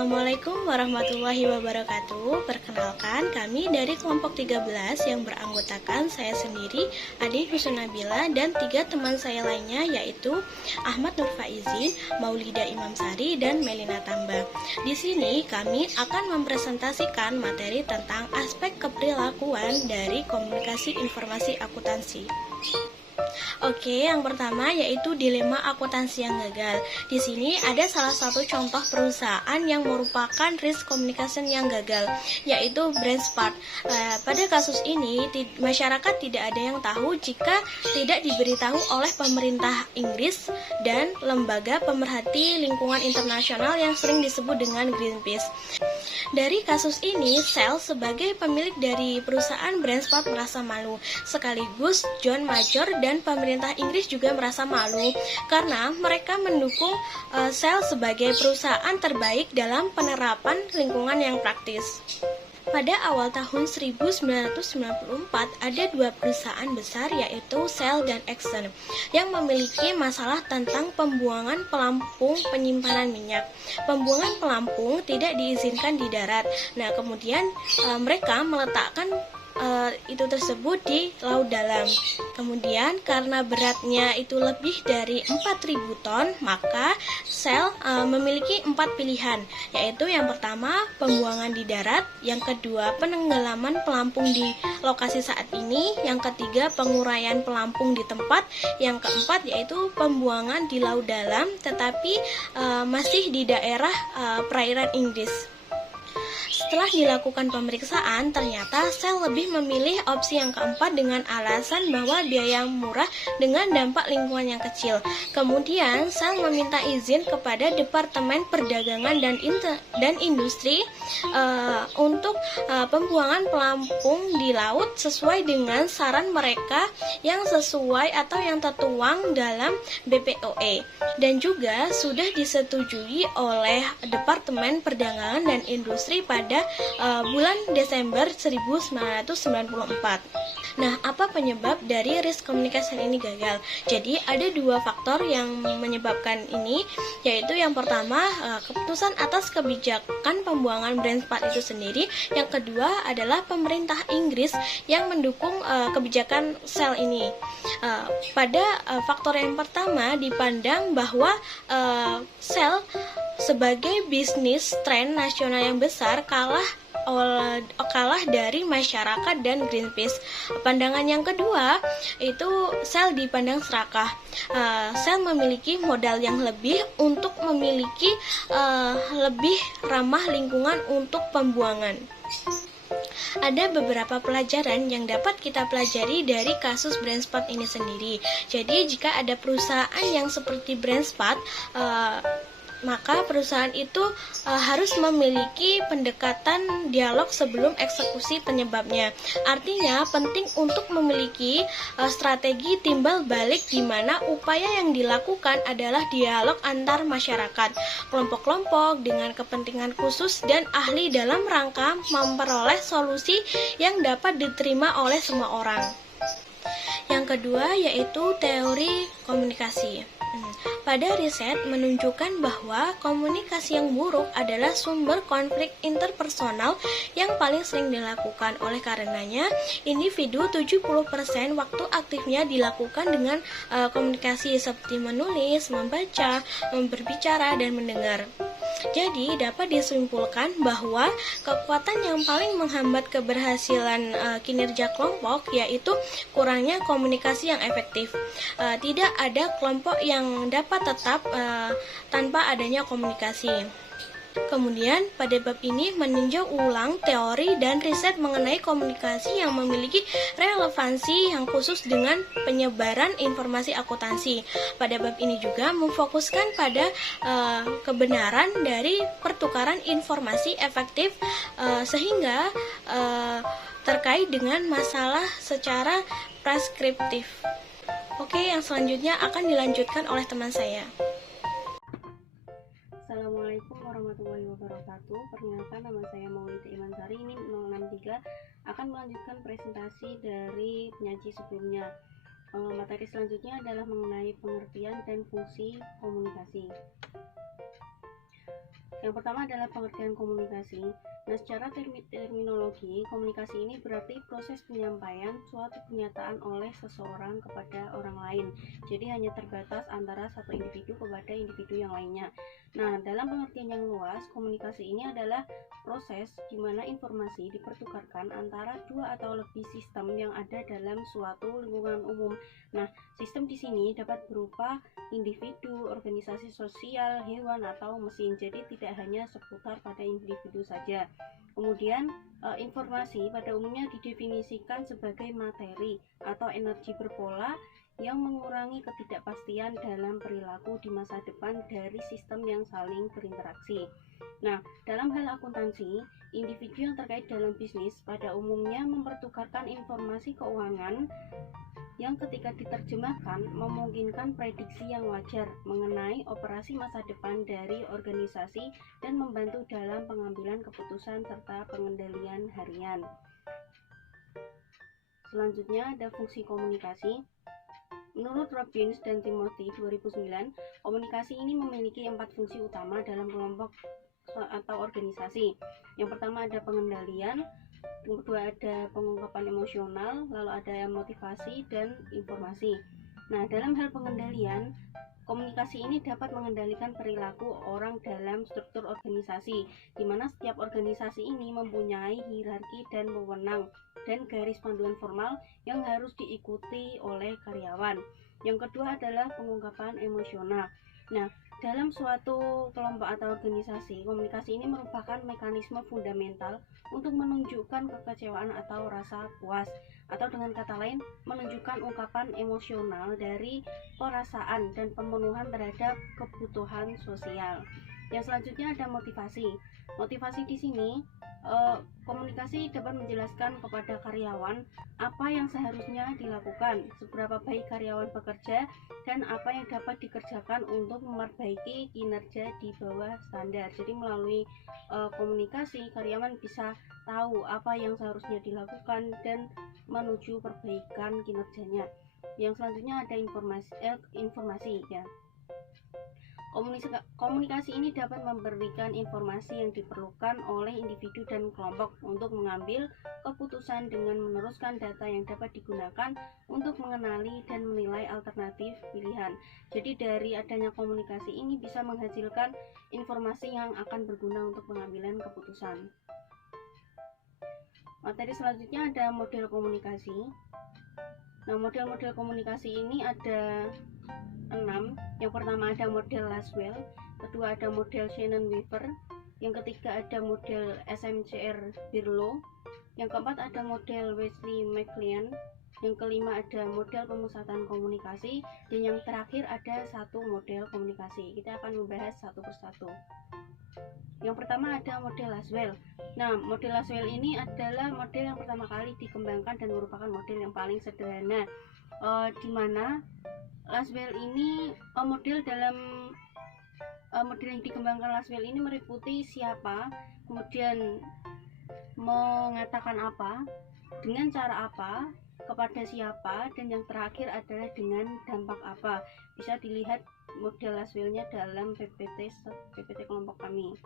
Assalamualaikum warahmatullahi wabarakatuh. Perkenalkan, kami dari kelompok 13 yang beranggotakan saya sendiri, Adi Husunabila, dan 3 teman saya lainnya, yaitu Ahmad Nur Faizin, Maulida Imam Sari, dan Melina Tamba. Di sini kami akan mempresentasikan materi tentang aspek keperilakuan dari komunikasi informasi akuntansi. Oke, yang pertama yaitu dilema akuntansi yang gagal. Di sini ada salah satu contoh perusahaan yang merupakan risk communication yang gagal, yaitu BrandSmart. Pada kasus ini, masyarakat tidak ada yang tahu jika tidak diberitahu oleh pemerintah Inggris dan lembaga pemerhati lingkungan internasional yang sering disebut dengan Greenpeace. Dari kasus ini, Shell sebagai pemilik dari perusahaan BrandSmart merasa malu. Sekaligus John Major dan pemerintah Inggris juga merasa malu karena mereka mendukung Shell sebagai perusahaan terbaik dalam penerapan lingkungan yang praktis. Pada awal tahun 1994, ada 2 perusahaan besar yaitu Shell dan Exxon yang memiliki masalah tentang pembuangan pelampung penyimpanan minyak. Pembuangan pelampung tidak diizinkan di darat. Nah, kemudian mereka meletakkan itu tersebut di laut dalam. Kemudian karena beratnya itu lebih dari 4.000 ton, maka Shell memiliki 4 pilihan, yaitu yang pertama pembuangan di darat, yang kedua penenggelaman pelampung di lokasi saat ini, yang ketiga penguraian pelampung di tempat, yang keempat yaitu pembuangan di laut dalam tetapi masih di daerah perairan Inggris. Setelah dilakukan pemeriksaan, ternyata Shell lebih memilih opsi yang keempat dengan alasan bahwa biaya murah dengan dampak lingkungan yang kecil. Kemudian, Shell meminta izin kepada Departemen Perdagangan dan Industri untuk pembuangan pelampung di laut sesuai dengan saran mereka yang sesuai atau yang tertuang dalam BPOE dan juga sudah disetujui oleh Departemen Perdagangan dan Industri pada bulan Desember 1994. Nah, apa penyebab dari risk communication ini gagal? Jadi, ada 2 faktor yang menyebabkan ini, yaitu yang pertama, keputusan atas kebijakan pembuangan BrandSmart itu sendiri. Yang kedua adalah pemerintah Inggris yang mendukung kebijakan Shell ini. Pada faktor yang pertama, dipandang bahwa Shell sebagai bisnis tren nasional yang besar kalah dari masyarakat dan Greenpeace. Pandangan yang kedua itu Shell dipandang serakah. Shell memiliki modal yang lebih untuk memiliki lebih ramah lingkungan untuk pembuangan. Ada beberapa pelajaran yang dapat kita pelajari dari kasus BrandSmart ini sendiri. Jadi jika ada perusahaan yang seperti BrandSmart, maka perusahaan itu harus memiliki pendekatan dialog sebelum eksekusi penyebabnya. Artinya penting untuk memiliki strategi timbal balik di mana upaya yang dilakukan adalah dialog antar masyarakat, kelompok-kelompok dengan kepentingan khusus dan ahli dalam rangka memperoleh solusi yang dapat diterima oleh semua orang. Yang kedua yaitu teori komunikasi. Pada riset menunjukkan bahwa komunikasi yang buruk adalah sumber konflik interpersonal yang paling sering dilakukan. Oleh karenanya, individu 70% waktu aktifnya dilakukan dengan komunikasi seperti menulis, membaca, berbicara, dan mendengar. Jadi, dapat disimpulkan bahwa kekuatan yang paling menghambat keberhasilan kinerja kelompok yaitu kurangnya komunikasi yang efektif. Tidak ada kelompok yang dapat tetap tanpa adanya komunikasi. Kemudian, pada bab ini meninjau ulang teori dan riset mengenai komunikasi yang memiliki relevansi yang khusus dengan penyebaran informasi akuntansi. Pada bab ini juga memfokuskan pada kebenaran dari pertukaran informasi efektif sehingga terkait dengan masalah secara preskriptif. Oke, yang selanjutnya akan dilanjutkan oleh teman saya. Assalamualaikum warahmatullahi wabarakatuh. Perkenalkan, nama saya Maulida Imam Sari, ini 063 akan melanjutkan presentasi dari penyaji sebelumnya. Materi selanjutnya adalah mengenai pengertian dan fungsi komunikasi. Yang pertama adalah pengertian komunikasi. Nah, secara terminologi, komunikasi ini berarti proses penyampaian suatu pernyataan oleh seseorang kepada orang lain. Jadi hanya terbatas antara satu individu kepada individu yang lainnya. Nah, dalam pengertian yang luas, komunikasi ini adalah proses di mana informasi dipertukarkan antara dua atau lebih sistem yang ada dalam suatu lingkungan umum. Nah, sistem di sini dapat berupa individu, organisasi sosial, hewan, atau mesin. Jadi tidak hanya seputar pada individu saja. Kemudian informasi pada umumnya didefinisikan sebagai materi atau energi berpola yang mengurangi ketidakpastian dalam perilaku di masa depan dari sistem yang saling berinteraksi. Nah, dalam hal akuntansi, individu yang terkait dalam bisnis pada umumnya mempertukarkan informasi keuangan yang ketika diterjemahkan memungkinkan prediksi yang wajar mengenai operasi masa depan dari organisasi dan membantu dalam pengambilan keputusan serta pengendalian harian. Selanjutnya ada fungsi komunikasi. Menurut Robbins dan Timothy 2009, komunikasi ini memiliki 4 fungsi utama dalam kelompok atau organisasi. Yang pertama ada pengendalian, yang kedua ada pengungkapan emosional, lalu ada motivasi dan informasi. Nah, dalam hal pengendalian, komunikasi ini dapat mengendalikan perilaku orang dalam struktur organisasi, di mana setiap organisasi ini mempunyai hierarki dan wewenang dan garis panduan formal yang harus diikuti oleh karyawan. Yang kedua adalah pengungkapan emosional. Nah, dalam suatu kelompok atau organisasi, komunikasi ini merupakan mekanisme fundamental untuk menunjukkan kekecewaan atau rasa puas, atau dengan kata lain, menunjukkan ungkapan emosional dari perasaan dan pemenuhan terhadap kebutuhan sosial. Yang selanjutnya ada motivasi. Motivasi di sini komunikasi dapat menjelaskan kepada karyawan apa yang seharusnya dilakukan, seberapa baik karyawan bekerja, dan apa yang dapat dikerjakan untuk memperbaiki kinerja di bawah standar. Jadi melalui komunikasi, karyawan bisa tahu apa yang seharusnya dilakukan dan menuju perbaikan kinerjanya. Yang selanjutnya ada informasi ya. Komunikasi ini dapat memberikan informasi yang diperlukan oleh individu dan kelompok untuk mengambil keputusan dengan meneruskan data yang dapat digunakan untuk mengenali dan menilai alternatif pilihan. Jadi dari adanya komunikasi ini bisa menghasilkan informasi yang akan berguna untuk pengambilan keputusan. Materi selanjutnya ada model komunikasi. Nah, model-model komunikasi ini ada 6. Yang pertama ada model Laswell, kedua ada model Shannon-Weaver, yang ketiga ada model SMCR Birlow, yang keempat ada model Wesley McLean, yang kelima ada model pemusatan komunikasi, dan yang terakhir ada satu model komunikasi. Kita akan membahas satu persatu. Yang pertama ada model Laswell. Nah, model Laswell ini adalah model yang pertama kali dikembangkan dan merupakan model yang paling sederhana, di mana Laswell ini model yang dikembangkan Laswell ini meliputi siapa, kemudian mengatakan apa, dengan cara apa, kepada siapa, dan yang terakhir adalah dengan dampak apa. Bisa dilihat model Laswell-nya dalam PPT kelompok kami.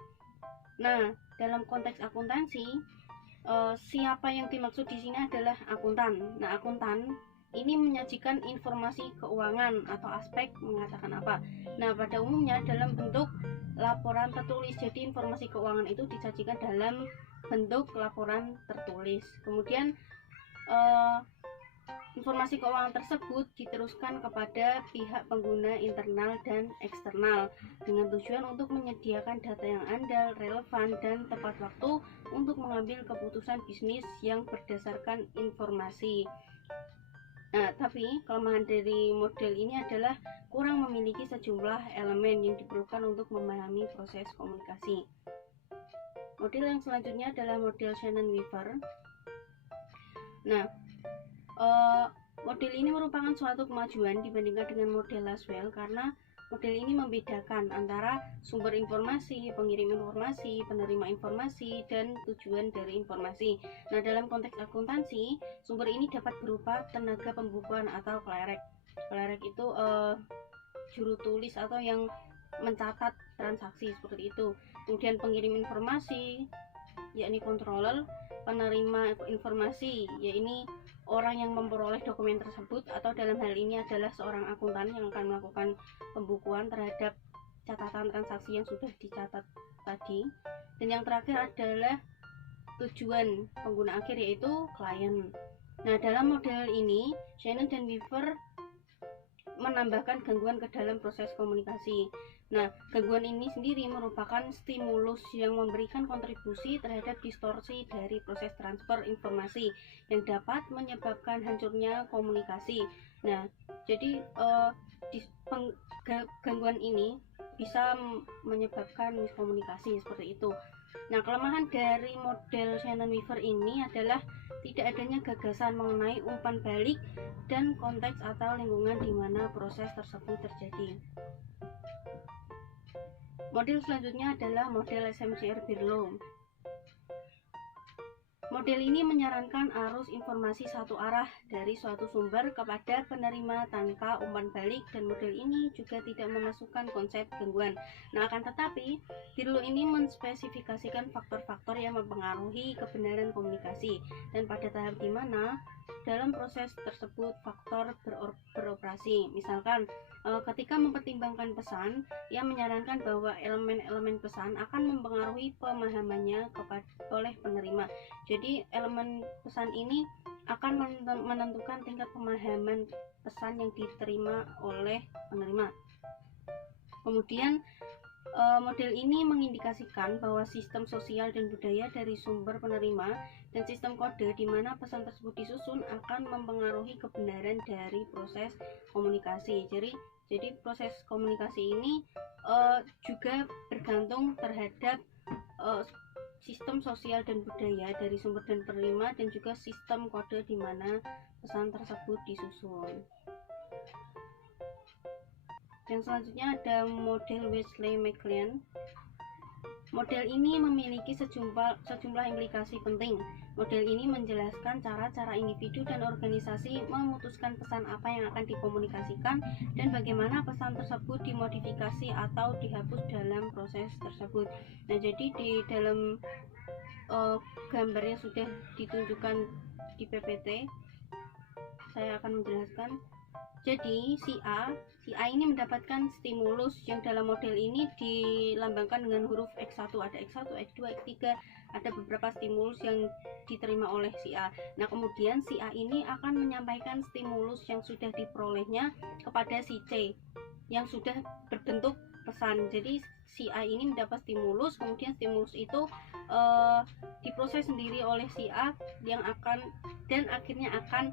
Nah, dalam konteks akuntansi, siapa yang dimaksud di sini adalah akuntan. Nah, akuntan ini menyajikan informasi keuangan atau aspek mengatakan apa. Nah, pada umumnya dalam bentuk laporan tertulis. Jadi informasi keuangan itu disajikan dalam bentuk laporan tertulis. Kemudian informasi keuangan tersebut diteruskan kepada pihak pengguna internal dan eksternal dengan tujuan untuk menyediakan data yang andal, relevan, dan tepat waktu untuk mengambil keputusan bisnis yang berdasarkan informasi. Nah, tapi kelemahan dari model ini adalah kurang memiliki sejumlah elemen yang diperlukan untuk memahami proses komunikasi. Model yang selanjutnya adalah model Shannon-Weaver. Nah, model ini merupakan suatu kemajuan dibandingkan dengan model Laswell karena model ini membedakan antara sumber informasi, pengirim informasi, penerima informasi, dan tujuan dari informasi. Nah, dalam konteks akuntansi, sumber ini dapat berupa tenaga pembukuan atau klerek. Klerek itu juru tulis atau yang mencatat transaksi seperti itu. Kemudian pengirim informasi, yakni controller. Penerima informasi, yaitu orang yang memperoleh dokumen tersebut, atau dalam hal ini adalah seorang akuntan yang akan melakukan pembukuan terhadap catatan transaksi yang sudah dicatat tadi. Dan yang terakhir adalah tujuan pengguna akhir, yaitu klien. Nah, dalam model ini Shannon dan Weaver menambahkan gangguan ke dalam proses komunikasi. Nah, gangguan ini sendiri merupakan stimulus yang memberikan kontribusi terhadap distorsi dari proses transfer informasi yang dapat menyebabkan hancurnya komunikasi. Nah, jadi gangguan ini bisa menyebabkan miskomunikasi seperti itu. Nah, kelemahan dari model Shannon-Weaver ini adalah tidak adanya gagasan mengenai umpan balik dan konteks atau lingkungan di mana proses tersebut terjadi. Model selanjutnya adalah model SMCR-Birlow. Model ini menyarankan arus informasi satu arah dari suatu sumber kepada penerima tanpa umpan balik, dan model ini juga tidak memasukkan konsep gangguan. Nah, akan tetapi Birlow ini menspesifikasikan faktor-faktor yang mempengaruhi kebenaran komunikasi, dan pada tahap di mana dalam proses tersebut faktor beroperasi. Misalkan ketika mempertimbangkan pesan, ia menyarankan bahwa elemen-elemen pesan akan mempengaruhi pemahamannya oleh penerima. Jadi elemen pesan ini akan menentukan tingkat pemahaman pesan yang diterima oleh penerima. Kemudian model ini mengindikasikan bahwa sistem sosial dan budaya dari sumber penerima dan sistem kode di mana pesan tersebut disusun akan mempengaruhi kebenaran dari proses komunikasi. Jadi proses komunikasi ini juga bergantung terhadap sistem sosial dan budaya dari sumber dan penerima, dan juga sistem kode di mana pesan tersebut disusun. Dan selanjutnya ada model Wesley-McLean. Model ini memiliki sejumlah implikasi penting. Model ini menjelaskan cara-cara individu dan organisasi memutuskan pesan apa yang akan dikomunikasikan dan bagaimana pesan tersebut dimodifikasi atau dihapus dalam proses tersebut. Nah, jadi di dalam gambar yang sudah ditunjukkan di PPT, saya akan menjelaskan. Jadi si A ini mendapatkan stimulus yang dalam model ini dilambangkan dengan huruf X1, ada X1, X2, X3, ada beberapa stimulus yang diterima oleh si A. Nah, kemudian si A ini akan menyampaikan stimulus yang sudah diperolehnya kepada si C yang sudah berbentuk pesan. Jadi si A ini mendapat stimulus, kemudian stimulus itu diproses sendiri oleh si A yang akan dan akhirnya akan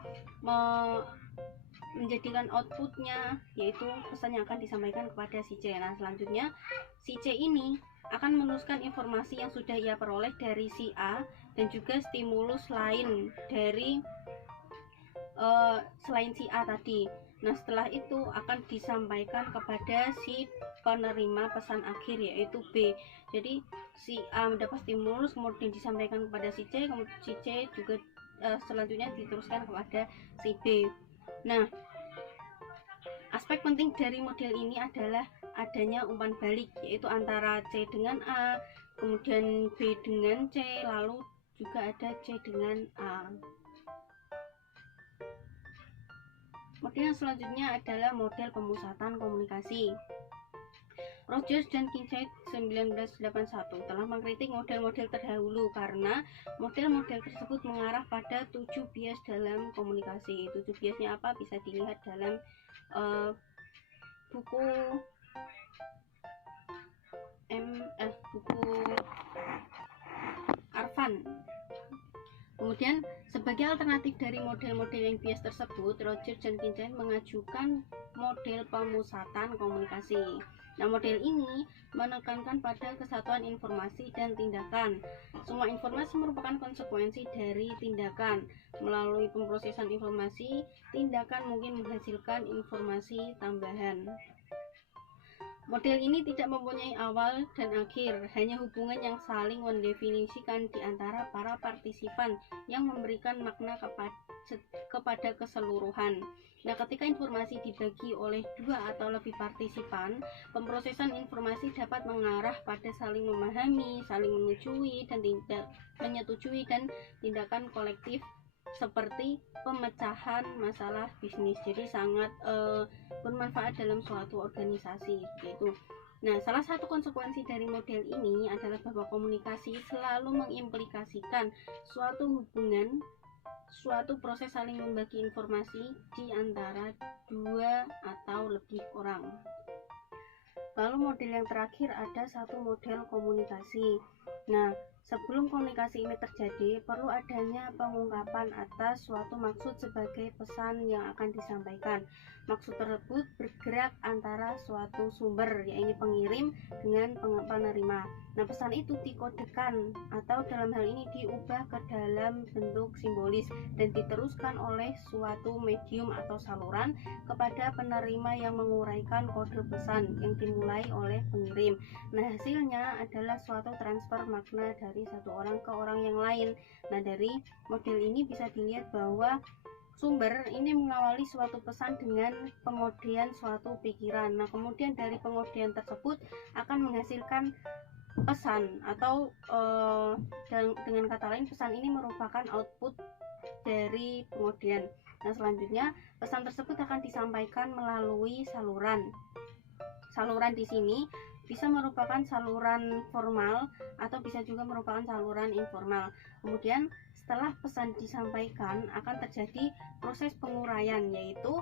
menjadikan outputnya, yaitu pesan yang akan disampaikan kepada si C. Nah, selanjutnya si C ini akan meneruskan informasi yang sudah ia peroleh dari si A dan juga stimulus lain dari selain si A tadi. Nah, setelah itu akan disampaikan kepada si penerima pesan akhir, yaitu B. Jadi si A mendapat stimulus, kemudian disampaikan kepada si C, kemudian si C juga selanjutnya diteruskan kepada si B. Nah, aspek penting dari model ini adalah adanya umpan balik, yaitu antara C dengan A, kemudian B dengan C, lalu juga ada C dengan A. Model yang selanjutnya adalah model pemusatan komunikasi. Rogers dan Kincaid 1981 telah mengkritik model-model terdahulu karena model-model tersebut mengarah pada 7 bias dalam komunikasi. 7 biasnya apa? Bisa dilihat dalam buku Arfan. Kemudian sebagai alternatif dari model-model yang bias tersebut, Rogers dan Kincaid mengajukan model pemusatan komunikasi. Nah, model ini menekankan pada kesatuan informasi dan tindakan. Semua informasi merupakan konsekuensi dari tindakan. Melalui pemrosesan informasi, tindakan mungkin menghasilkan informasi tambahan. Model ini tidak mempunyai awal dan akhir, hanya hubungan yang saling mendefinisikan di antara para partisipan yang memberikan makna kepada keseluruhan. Nah, ketika informasi dibagi oleh dua atau lebih partisipan, pemrosesan informasi dapat mengarah pada saling memahami, saling menyetujui dan tindakan kolektif seperti pemecahan masalah bisnis. Jadi sangat bermanfaat dalam suatu organisasi gitu. Nah, salah satu konsekuensi dari model ini adalah bahwa komunikasi selalu mengimplikasikan suatu hubungan, suatu proses saling membagi informasi di antara dua atau lebih orang. Lalu model yang terakhir ada satu model komunikasi. Nah, sebelum komunikasi ini terjadi, perlu adanya pengungkapan atas suatu maksud sebagai pesan yang akan disampaikan. Maksud tersebut bergerak antara suatu sumber, yaitu pengirim, dengan penerima. Nah, pesan itu dikodekan atau dalam hal ini diubah ke dalam bentuk simbolis dan diteruskan oleh suatu medium atau saluran kepada penerima yang menguraikan kode pesan yang dimulai oleh pengirim. Nah, hasilnya adalah suatu transfer makna dari satu orang ke orang yang lain. Nah, dari model ini bisa dilihat bahwa sumber ini mengawali suatu pesan dengan pengodean suatu pikiran. Nah, kemudian dari pengodean tersebut akan menghasilkan pesan atau dengan kata lain pesan ini merupakan output dari pengodean. Nah, selanjutnya pesan tersebut akan disampaikan melalui saluran. Saluran di sini bisa merupakan saluran formal atau bisa juga merupakan saluran informal. Kemudian setelah pesan disampaikan akan terjadi proses penguraian, yaitu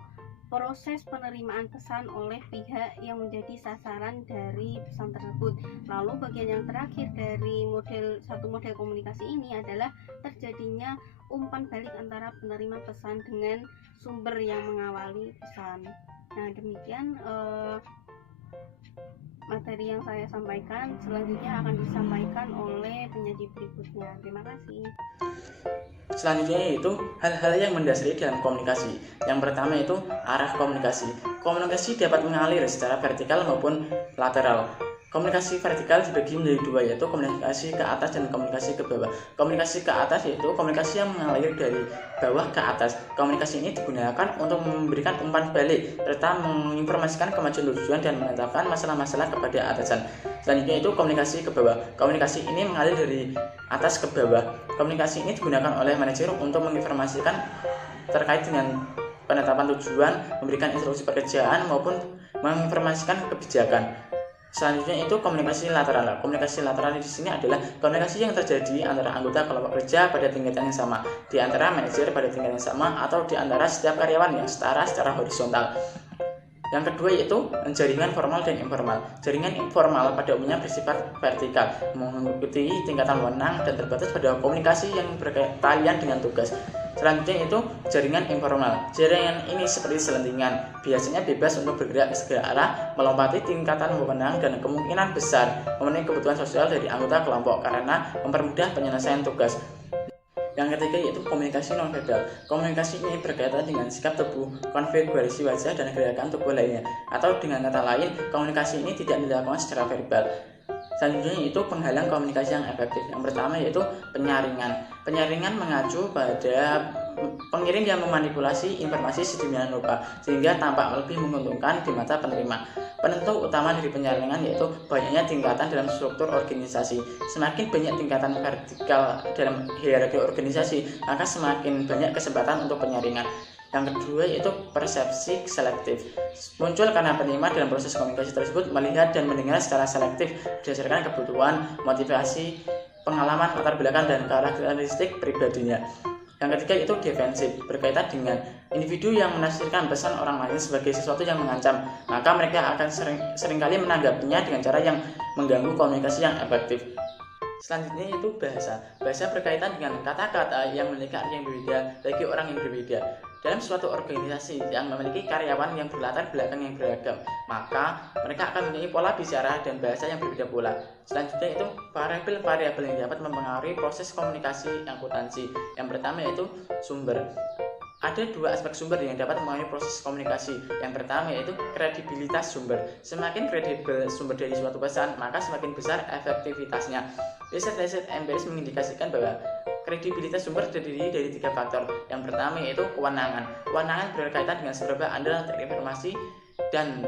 proses penerimaan pesan oleh pihak yang menjadi sasaran dari pesan tersebut. Lalu bagian yang terakhir dari satu model komunikasi ini adalah terjadinya umpan balik antara penerima pesan dengan sumber yang mengawali pesan. Nah, demikian materi yang saya sampaikan. Selanjutnya akan disampaikan oleh penyaji berikutnya. Terima kasih. Selanjutnya yaitu hal-hal yang mendasari dalam komunikasi. Yang pertama itu arah komunikasi. Komunikasi dapat mengalir secara vertikal maupun lateral. Komunikasi vertikal dibagi menjadi dua, yaitu komunikasi ke atas dan komunikasi ke bawah. Komunikasi ke atas yaitu komunikasi yang mengalir dari bawah ke atas. Komunikasi ini digunakan untuk memberikan umpan balik serta menginformasikan kemajuan tujuan dan menetapkan masalah-masalah kepada atasan. Selanjutnya itu komunikasi ke bawah. Komunikasi ini mengalir dari atas ke bawah. Komunikasi ini digunakan oleh manajer untuk menginformasikan terkait dengan penetapan tujuan, memberikan instruksi pekerjaan maupun menginformasikan kebijakan. Selanjutnya itu komunikasi lateral. Komunikasi lateral di sini adalah komunikasi yang terjadi antara anggota kelompok kerja pada tingkatan yang sama, di antara manajer pada tingkatan yang sama, atau di antara setiap karyawan yang setara secara horizontal. Yang kedua yaitu jaringan formal dan informal. Jaringan informal pada umumnya bersifat vertikal, mengikuti tingkatan wewenang dan terbatas pada komunikasi yang berkaitan dengan tugas. Selanjutnya itu jaringan informal. Jaringan ini seperti selentingan, biasanya bebas untuk bergerak ke segala arah, melompati tingkatan wewenang dan kemungkinan besar memenuhi kebutuhan sosial dari anggota kelompok karena mempermudah penyelesaian tugas. Yang ketiga yaitu komunikasi nonverbal. Komunikasi ini berkaitan dengan sikap tubuh, konfigurasi wajah, dan gerakan tubuh lainnya. Atau dengan kata lain, komunikasi ini tidak dilakukan secara verbal. Selanjutnya yaitu penghalang komunikasi yang efektif. Yang pertama yaitu penyaringan. Penyaringan mengacu pada pengirim yang memanipulasi informasi sedemikian rupa sehingga tampak lebih menguntungkan di mata penerima. Penentu utama dari penyaringan yaitu banyaknya tingkatan dalam struktur organisasi. Semakin banyak tingkatan vertikal dalam hierarki organisasi, maka semakin banyak kesempatan untuk penyaringan. Yang kedua yaitu persepsi selektif. Muncul karena penerima dalam proses komunikasi tersebut melihat dan mendengar secara selektif berdasarkan kebutuhan, motivasi, pengalaman, latar belakang, dan karakteristik pribadinya. Yang ketiga yaitu defensif, berkaitan dengan individu yang menafsirkan pesan orang lain sebagai sesuatu yang mengancam, maka mereka akan seringkali menanggapinya dengan cara yang mengganggu komunikasi yang efektif. Selanjutnya yaitu bahasa. Bahasa berkaitan dengan kata-kata yang memiliki arti yang berbeda bagi orang yang berbeda. Dalam suatu organisasi yang memiliki karyawan yang berlatar belakang yang beragam, maka mereka akan mempunyai pola bicara dan bahasa yang berbeda pula. Selanjutnya itu variabel-variabel yang dapat mempengaruhi proses komunikasi akuntansi. Yang pertama yaitu sumber. Ada dua aspek sumber yang dapat mengaruhi proses komunikasi. Yang pertama yaitu kredibilitas sumber. Semakin kredibel sumber dari suatu pesan, maka semakin besar efektivitasnya. Riset-riset empiris mengindikasikan bahwa kredibilitas sumber terdiri dari 3 faktor. Yang pertama yaitu kewenangan. Kewenangan berkaitan dengan seberapa Anda terinformasi dan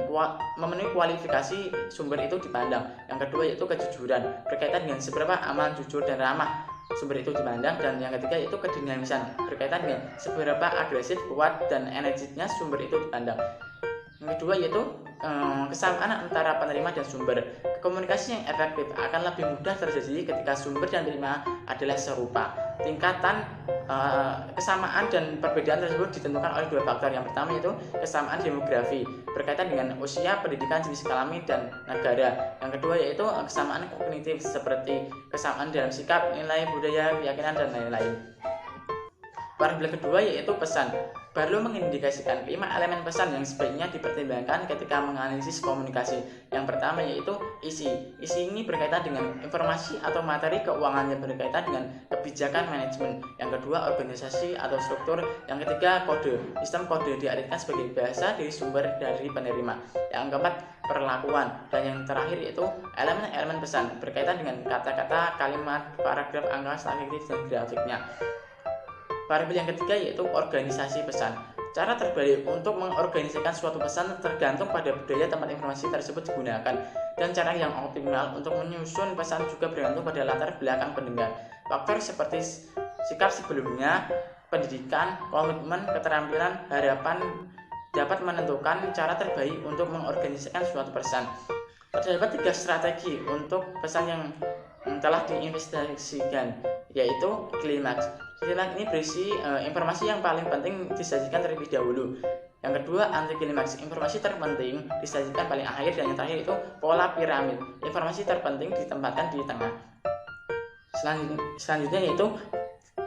memenuhi kualifikasi sumber itu dipandang. Yang kedua yaitu kejujuran, berkaitan dengan seberapa aman, jujur, dan ramah sumber itu dipandang. Dan yang ketiga yaitu kedinamisan, berkaitan dengan seberapa agresif, kuat, dan energinya sumber itu dipandang. Yang kedua yaitu kesamaan antara penerima dan sumber. Komunikasi yang efektif akan lebih mudah terjadi ketika sumber dan penerima adalah serupa. Tingkatan kesamaan dan perbedaan tersebut ditentukan oleh 2 faktor. Yang pertama yaitu kesamaan demografi, berkaitan dengan usia, pendidikan, jenis kelamin, dan negara. Yang kedua yaitu kesamaan kognitif, seperti kesamaan dalam sikap, nilai, budaya, keyakinan, dan lain-lain. Variabel kedua yaitu pesan. Barlow mengindikasikan 5 elemen pesan yang sebaiknya dipertimbangkan ketika menganalisis komunikasi. Yang pertama yaitu isi. Isi ini berkaitan dengan informasi atau materi keuangan yang berkaitan dengan kebijakan manajemen. Yang kedua organisasi atau struktur. Yang ketiga kode. Sistem kode diartikan sebagai bahasa dari sumber dari penerima. Yang keempat perlakuan. Dan yang terakhir yaitu elemen-elemen pesan berkaitan dengan kata-kata, kalimat, paragraf, angka, statistik, dan grafiknya. Variabel yang ketiga yaitu organisasi pesan. Cara terbaik untuk mengorganisasikan suatu pesan tergantung pada budaya tempat informasi tersebut digunakan, dan cara yang optimal untuk menyusun pesan juga bergantung pada latar belakang pendengar. Faktor seperti sikap sebelumnya, pendidikan, komitmen, keterampilan, harapan dapat menentukan cara terbaik untuk mengorganisasikan suatu pesan. Terdapat 3 strategi untuk pesan yang telah diinvestigasikan, yaitu klimaks. Klimaks ini berisi informasi yang paling penting disajikan terlebih dahulu. Yang kedua anti klimaks, informasi terpenting disajikan paling akhir. Dan yang terakhir itu pola piramid, informasi terpenting ditempatkan di tengah. Selanjutnya yaitu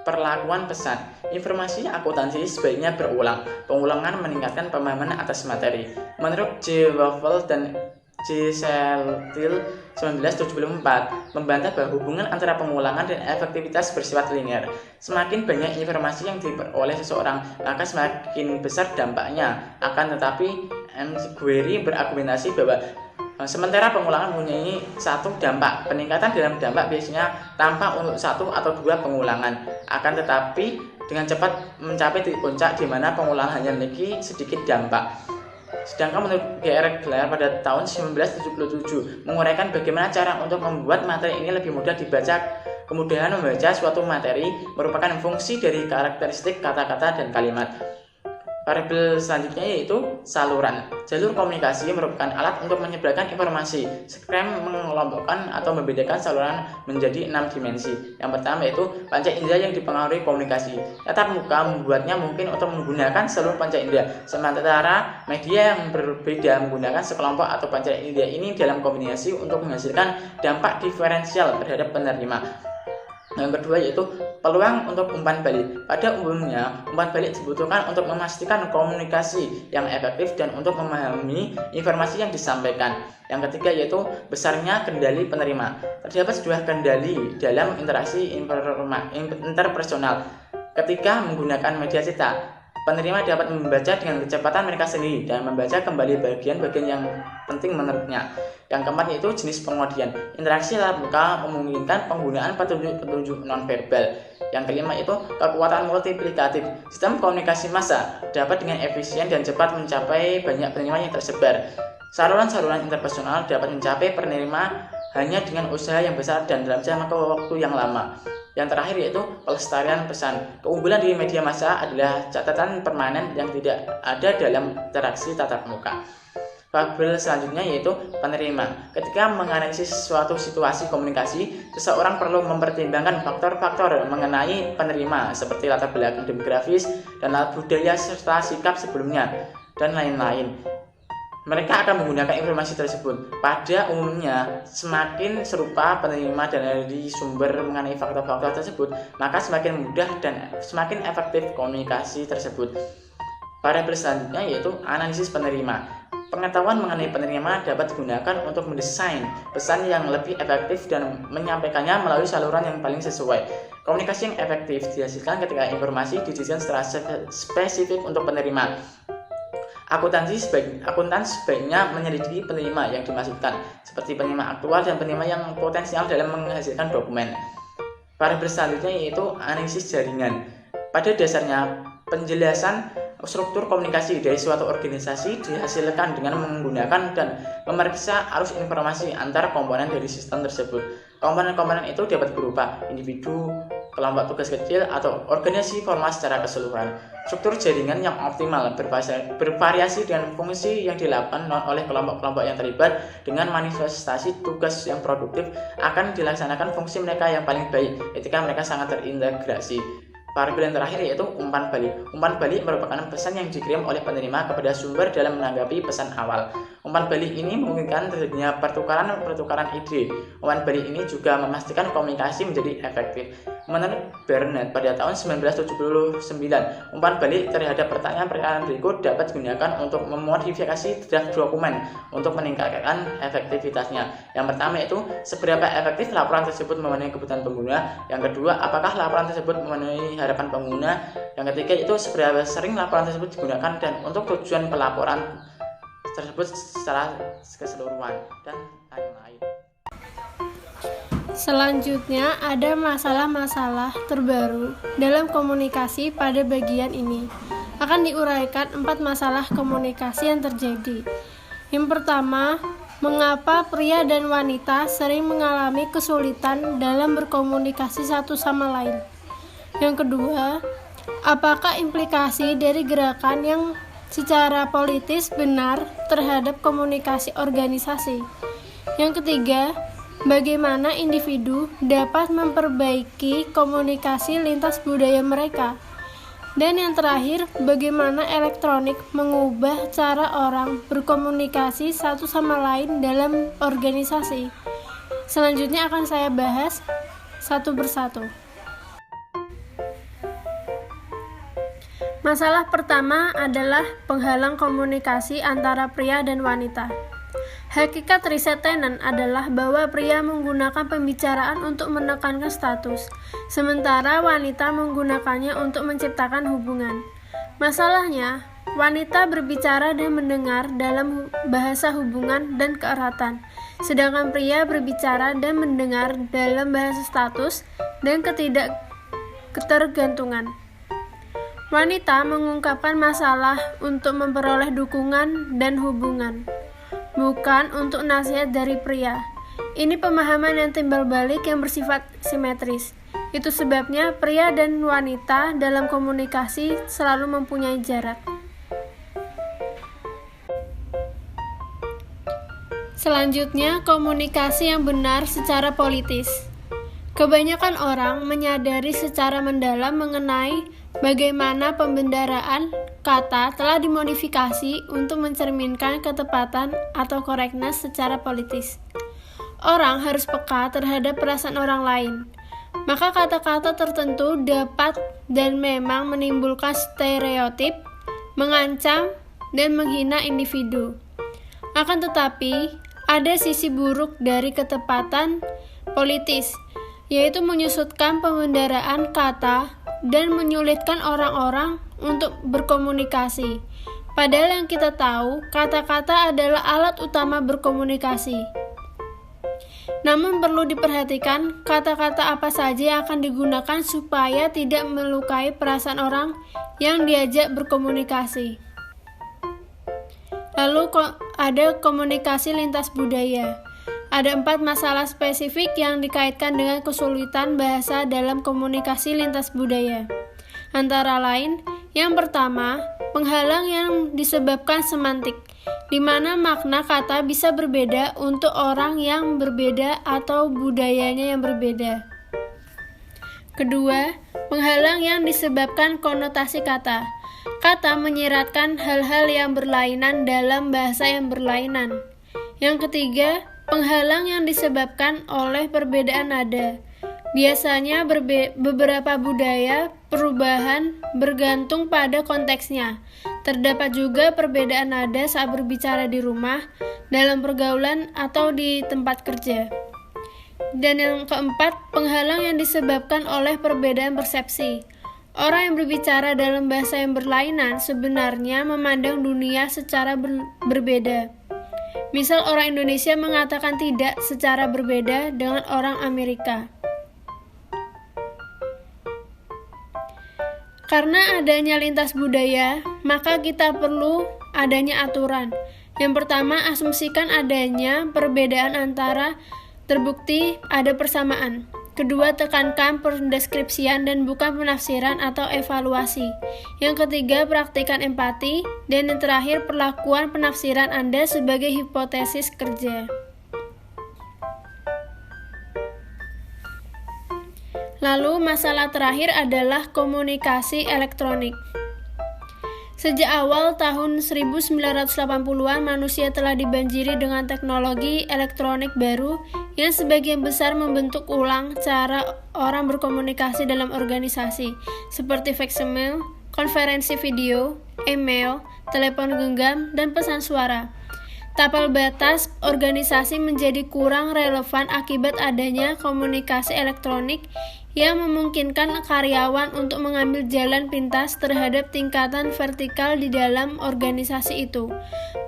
perlakuan pesan. Informasi akuntansi sebaiknya berulang. Pengulangan meningkatkan pemahaman atas materi. Menurut J. Waffle dan J. Seltil 1974 membantah bahwa hubungan antara pengulangan dan efektivitas bersifat linear. Semakin banyak informasi yang diperoleh seseorang, maka semakin besar dampaknya. Akan tetapi, McGuire berargumentasi bahwa sementara pengulangan mempunyai 1 dampak, peningkatan dalam dampak biasanya tampak untuk 1 atau 2 pengulangan. Akan tetapi, dengan cepat mencapai titik puncak di mana pengulangan hanya memiliki sedikit dampak. Sedangkan menurut G.R. Glaser pada tahun 1977 menguraikan bagaimana cara untuk membuat materi ini lebih mudah dibaca. Kemudahan membaca suatu materi merupakan fungsi dari karakteristik kata-kata dan kalimat. Variabel selanjutnya yaitu saluran. Jalur komunikasi merupakan alat untuk menyebarkan informasi. Scrum mengelompokkan atau membedakan saluran menjadi 6 dimensi. Yang pertama yaitu panca indera yang dipengaruhi komunikasi. Tatap muka membuatnya mungkin untuk menggunakan seluruh panca indera. Sementara media yang berbeda menggunakan sekelompok atau panca indera ini dalam kombinasi untuk menghasilkan dampak diferensial terhadap penerima. Yang kedua yaitu peluang untuk umpan balik. Pada umumnya, umpan balik dibutuhkan untuk memastikan komunikasi yang efektif dan untuk memahami informasi yang disampaikan. Yang ketiga yaitu besarnya kendali penerima. Terdapat 2 kendali dalam interaksi interpersonal. Ketika menggunakan media cetak, penerima dapat membaca dengan kecepatan mereka sendiri dan membaca kembali bagian-bagian yang penting menurutnya. Yang keempat yaitu jenis pengujian. Interaksi tatap muka memungkinkan penggunaan petunjuk-petunjuk nonverbal. Yang kelima itu kekuatan multiplikatif. Sistem komunikasi massa dapat dengan efisien dan cepat mencapai banyak penerima yang tersebar. Saluran-saluran interpersonal dapat mencapai penerima hanya dengan usaha yang besar dan dalam jangka waktu yang lama. Yang terakhir yaitu pelestarian pesan. Keunggulan di media massa adalah catatan permanen yang tidak ada dalam interaksi tatap muka. Variabel selanjutnya yaitu penerima. Ketika menganalisis suatu situasi komunikasi, seseorang perlu mempertimbangkan faktor-faktor mengenai penerima seperti latar belakang demografis dan budaya serta sikap sebelumnya dan lain-lain. Mereka akan menggunakan informasi tersebut. Pada umumnya, semakin serupa penerima dan dari sumber mengenai faktor-faktor tersebut, maka semakin mudah dan semakin efektif komunikasi tersebut. Variabel selanjutnya yaitu analisis penerima. Pengetahuan mengenai penerima dapat digunakan untuk mendesain pesan yang lebih efektif dan menyampaikannya melalui saluran yang paling sesuai. Komunikasi yang efektif dihasilkan ketika informasi didesain secara spesifik untuk penerima. Akuntansi sebaiknya menyelidiki penerima yang dimaksudkan, seperti penerima aktual dan penerima yang potensial dalam menghasilkan dokumen. Variabel selanjutnya yaitu analisis jaringan. Pada dasarnya, penjelasan struktur komunikasi dari suatu organisasi dihasilkan dengan menggunakan dan memeriksa arus informasi antar komponen dari sistem tersebut. Komponen-komponen itu dapat berupa individu, kelompok tugas kecil, atau organisasi formal secara keseluruhan. Struktur jaringan yang optimal bervariasi dengan fungsi yang dilakukan oleh kelompok-kelompok yang terlibat dengan manifestasi tugas yang produktif akan dilaksanakan fungsi mereka yang paling baik ketika mereka sangat terintegrasi. Variabel yang terakhir yaitu umpan balik. Umpan balik merupakan pesan yang dikirim oleh penerima kepada sumber dalam menanggapi pesan awal. Umpan balik ini memungkinkan terjadinya pertukaran ide. Umpan balik ini juga memastikan komunikasi menjadi efektif. Menurut Barnett pada tahun 1979, umpan balik terhadap pertanyaan-pertanyaan berikut dapat digunakan untuk memodifikasi draft dokumen untuk meningkatkan efektivitasnya. Yang pertama yaitu seberapa efektif laporan tersebut memenuhi kebutuhan pengguna. Yang kedua, apakah laporan tersebut memenuhi harapan pengguna. Yang ketiga itu seberapa sering laporan tersebut digunakan dan untuk tujuan pelaporan tersebut secara keseluruhan, dan lain-lain. Selanjutnya ada masalah-masalah terbaru dalam komunikasi. Pada bagian ini akan diuraikan 4 masalah komunikasi yang terjadi. Yang pertama, mengapa pria dan wanita sering mengalami kesulitan dalam berkomunikasi satu sama lain. Yang kedua, apakah implikasi dari gerakan yang secara politis benar terhadap komunikasi organisasi. Yang ketiga, bagaimana individu dapat memperbaiki komunikasi lintas budaya mereka. Dan yang terakhir, bagaimana elektronik mengubah cara orang berkomunikasi satu sama lain dalam organisasi. Selanjutnya akan saya bahas satu persatu. Masalah pertama adalah penghalang komunikasi antara pria dan wanita. Hakikat riset Tennant adalah bahwa pria menggunakan pembicaraan untuk menekankan status, sementara wanita menggunakannya untuk menciptakan hubungan. Masalahnya, wanita berbicara dan mendengar dalam bahasa hubungan dan keeratan, sedangkan pria berbicara dan mendengar dalam bahasa status dan ketergantungan. Wanita mengungkapkan masalah untuk memperoleh dukungan dan hubungan, bukan untuk nasihat dari pria. Ini pemahaman yang timbal balik yang bersifat simetris. Itu sebabnya pria dan wanita dalam komunikasi selalu mempunyai jarak. Selanjutnya, komunikasi yang benar secara politis. Kebanyakan orang menyadari secara mendalam mengenai bagaimana pembendaraan kata telah dimodifikasi untuk mencerminkan ketepatan atau correctness secara politis. Orang harus peka terhadap perasaan orang lain. Maka kata-kata tertentu dapat dan memang menimbulkan stereotip, mengancam, dan menghina individu. Akan tetapi, ada sisi buruk dari ketepatan politis, yaitu menyusutkan pembendaraan kata dan menyulitkan orang-orang untuk berkomunikasi. Padahal yang kita tahu, kata-kata adalah alat utama berkomunikasi. Namun perlu diperhatikan kata-kata apa saja yang akan digunakan supaya tidak melukai perasaan orang yang diajak berkomunikasi. Lalu ada komunikasi lintas budaya. Ada 4 masalah spesifik yang dikaitkan dengan kesulitan bahasa dalam komunikasi lintas budaya. Antara lain, yang pertama, penghalang yang disebabkan semantik, di mana makna kata bisa berbeda untuk orang yang berbeda atau budayanya yang berbeda. Kedua, penghalang yang disebabkan konotasi kata. Kata menyiratkan hal-hal yang berlainan dalam bahasa yang berlainan. Yang ketiga, penghalang yang disebabkan oleh perbedaan nada. Biasanya beberapa budaya perubahan bergantung pada konteksnya. Terdapat juga perbedaan nada saat berbicara di rumah, dalam pergaulan, atau di tempat kerja. Dan yang keempat, penghalang yang disebabkan oleh perbedaan persepsi. Orang yang berbicara dalam bahasa yang berlainan sebenarnya memandang dunia secara berbeda. Misal orang Indonesia mengatakan tidak secara berbeda dengan orang Amerika. Karena adanya lintas budaya, maka kita perlu adanya aturan. Yang pertama, asumsikan adanya perbedaan antara terbukti ada persamaan. Kedua, tekankan pendeskripsian dan bukan penafsiran atau evaluasi. Yang ketiga, praktikkan empati. Dan yang terakhir, perlakuan penafsiran Anda sebagai hipotesis kerja. Lalu, masalah terakhir adalah komunikasi elektronik. Sejak awal tahun 1980-an, manusia telah dibanjiri dengan teknologi elektronik baru yang sebagian besar membentuk ulang cara orang berkomunikasi dalam organisasi, seperti faksimil, konferensi video, email, telepon genggam, dan pesan suara. Tapal batas organisasi menjadi kurang relevan akibat adanya komunikasi elektronik yang memungkinkan karyawan untuk mengambil jalan pintas terhadap tingkatan vertikal di dalam organisasi itu,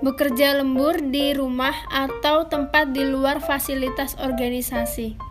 bekerja lembur di rumah atau tempat di luar fasilitas organisasi.